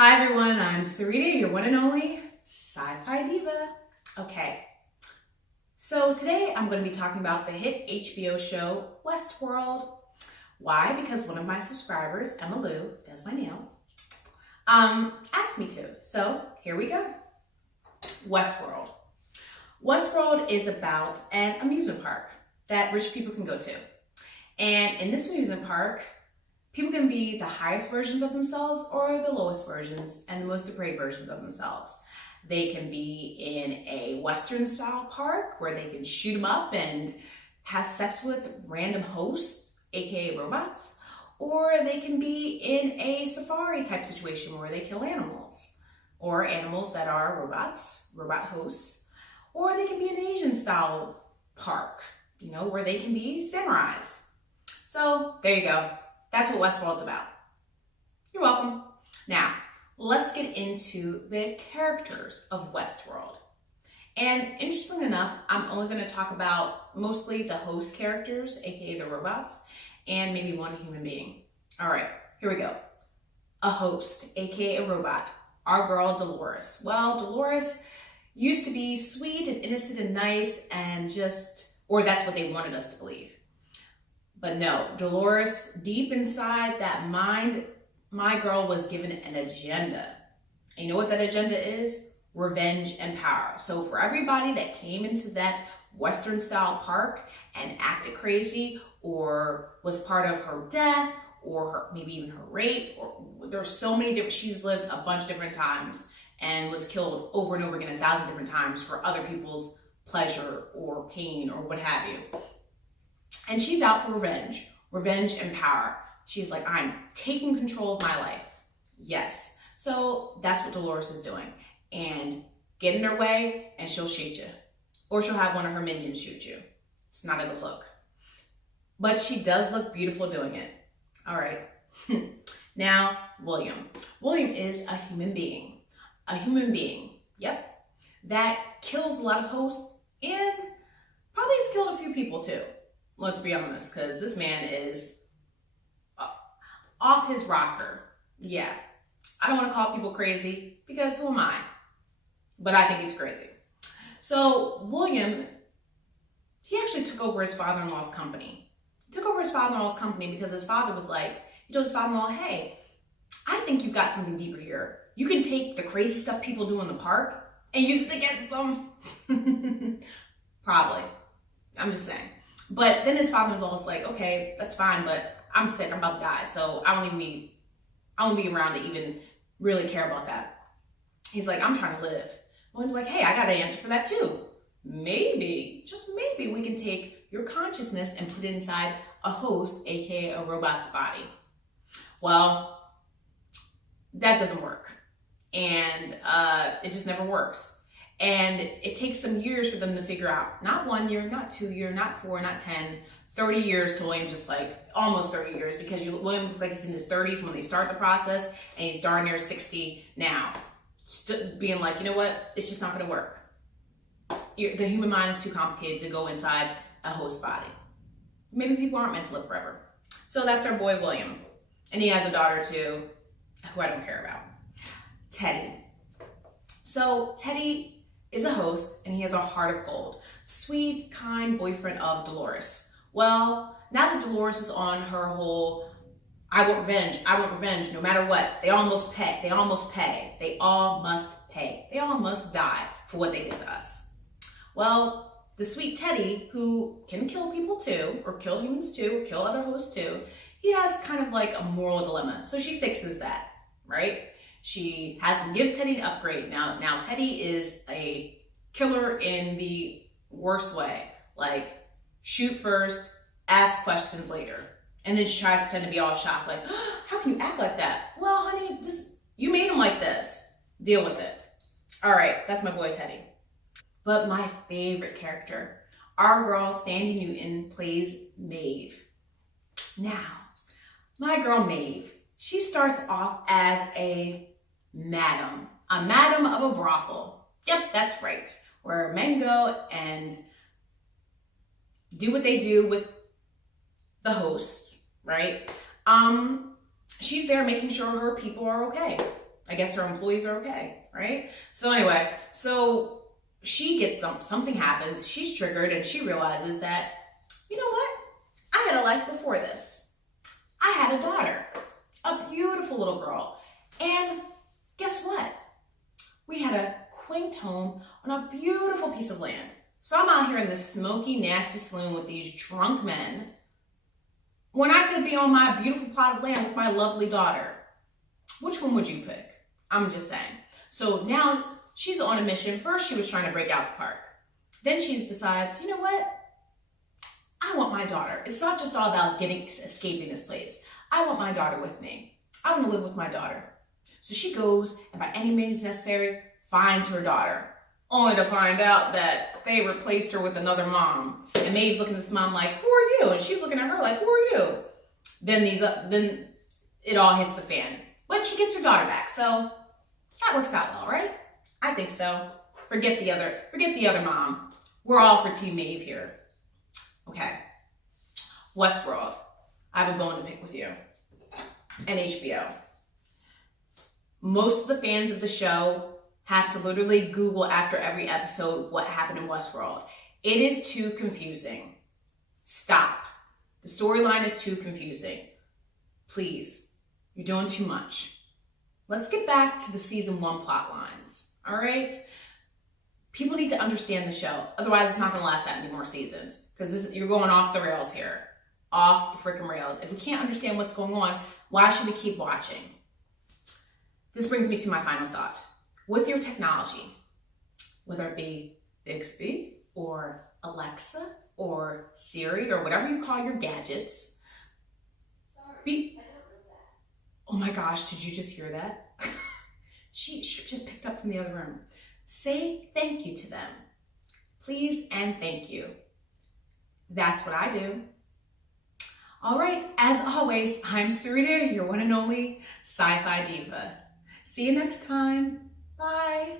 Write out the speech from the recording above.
Hi everyone, I'm Sarita, your one and only sci-fi diva. Okay, so today I'm going to be talking about the hit HBO show Westworld. Why? Because one of my subscribers, Emma Lou, does my nails, asked me to. So here we go. Westworld. Westworld is about an amusement park that rich people can go to. And in this amusement park, people can be the highest versions of themselves or the lowest versions and the most depraved versions of themselves. They can be in a Western style park where they can shoot them up and have sex with random hosts, aka robots, or they can be in a safari type situation where they kill animals or animals that are robots, robot hosts, or they can be an Asian style park, where they can be samurais. So there you go. That's what Westworld's about. You're welcome. Now, let's get into the characters of Westworld. And interestingly enough, I'm only going to talk about mostly the host characters, aka the robots, and maybe one human being. All right, here we go. A host, aka a robot. Our girl, Dolores. Well, Dolores used to be sweet and innocent and nice and or that's what they wanted us to believe. But no, Dolores, deep inside that mind, my girl was given an agenda. And you know what that agenda is? Revenge and power. So for everybody that came into that Western style park and acted crazy or was part of her death or maybe even her rape, or there's so many different, she's lived a bunch of different times and was killed over and over again 1,000 different times for other people's pleasure or pain or what have you. And she's out for revenge and power. She's like, I'm taking control of my life. Yes. So that's what Dolores is doing. And get in her way and she'll shoot you. Or she'll have one of her minions shoot you. It's not a good look. But she does look beautiful doing it. All right. Now, William. William is a human being. A human being. Yep. That kills a lot of hosts and probably has killed a few people too. Let's be honest, because this man is off his rocker. Yeah. I don't want to call people crazy because who am I? But I think he's crazy. So William, he actually took over his father-in-law's company. He took over his father-in-law's company because his father was like, he told his father-in-law, hey, I think you've got something deeper here. You can take the crazy stuff people do in the park and use it against them. Probably. I'm just saying. But then his father was always like, okay, that's fine, but I'm sick, I'm about to die, so I won't be around to even really care about that. He's like, I'm trying to live. William's like, hey, I got an answer for that too. Maybe, just maybe, we can take your consciousness and put it inside a host, aka a robot's body. Well, that doesn't work. And it just never works. And it takes some years for them to figure out, not 1 year, not 2 years, not 4, not 10, 30 years to William's just like almost 30 years because William's looks like he's in his 30s when they start the process and he's darn near 60 now. Being like, you know what, it's just not going to work. The human mind is too complicated to go inside a host body. Maybe people aren't meant to live forever. So that's our boy William. And he has a daughter too, who I don't care about. Teddy. So Teddy is a host and he has a heart of gold. Sweet, kind boyfriend of Dolores. Well, now that Dolores is on her whole, I want revenge no matter what. They all must pay. They all must pay. They all must die for what they did to us. Well, the sweet Teddy, who can kill people too, or kill humans too, or kill other hosts too, he has kind of like a moral dilemma. So she fixes that, right? She has to give Teddy an upgrade. Now Teddy is a killer in the worst way. Like, shoot first, ask questions later. And then she tries to pretend to be all shocked, like, oh, how can you act like that? Well, honey, you made him like this. Deal with it. All right, that's my boy Teddy. But my favorite character, our girl Thandie Newton plays Maeve. Now, my girl Maeve, she starts off as a madam of a brothel. Yep, that's right. Where men go and do what they do with the host, right? She's there making sure her people are okay. I guess her employees are okay, right? So anyway, so she gets something happens, she's triggered, and she realizes that, you know what? I had a life before this. I had a daughter, a beautiful little girl. And guess what? We had a quaint home on a beautiful piece of land. So I'm out here in this smoky, nasty saloon with these drunk men when I could be on my beautiful plot of land with my lovely daughter. Which one would you pick? I'm just saying. So now she's on a mission. First, she was trying to break out the park. Then she decides, you know what? I want my daughter. It's not just all about escaping this place. I want my daughter with me. I want to live with my daughter. So she goes and by any means necessary finds her daughter, only to find out that they replaced her with another mom. And Maeve's looking at this mom like, who are you? And she's looking at her like, who are you? Then it all hits the fan. But she gets her daughter back, so that works out well, right? I think so. Forget the other mom. We're all for Team Maeve here. Okay. Westworld. I have a bone to pick with you. And HBO. Most of the fans of the show have to literally Google after every episode what happened in Westworld. It is too confusing. Stop. The storyline is too confusing. Please, you're doing too much. Let's get back to the season 1 plot lines, all right? People need to understand the show. Otherwise, it's not going to last that many more seasons because you're going off the rails here. Off the freaking rails. If we can't understand what's going on, why should we keep watching? This brings me to my final thought. With your technology, whether it be Bixby or Alexa or Siri or whatever you call your gadgets. Sorry, I don't know that. Oh my gosh, did you just hear that? she just picked up from the other room. Say thank you to them. Please and thank you. That's what I do. All right, as always, I'm Sarita, your one and only sci-fi diva. See you next time. Bye.